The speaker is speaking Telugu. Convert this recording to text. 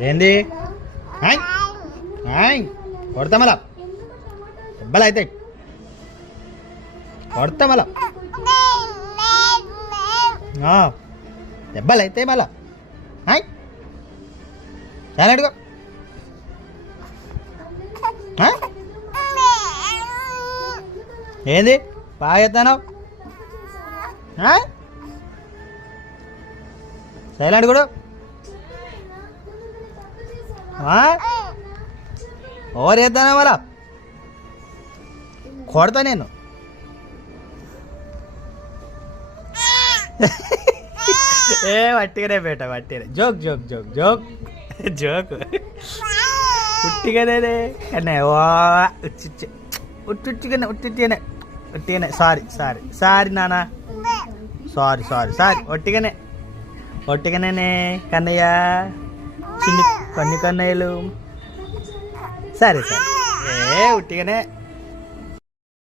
ఏంది కొడతా మళ్ళా దెబ్బలు అవుతాయి కొడతా మళ్ళా దెబ్బలు అవుతాయి మళ్ళా చాలా అడుగు ఏంది బాగా ఎత్తాను సైలెంట్ కూడా ఓవర్ చేస్తానా మళ్ళా కొడతా నేను వట్టిగానే బేట వట్టిగానే joke joke joke joke joke ఉట్టిగానే కన్నా ఉట్టిగానే ఉట్టిగానే సారీ సారీ సారీ నాన్న సారీ సారీ సారీ ఒట్టిగానే కన్నయ్య చిన్ని కన్నయ్యలు సరే సరే ఉట్టిగానే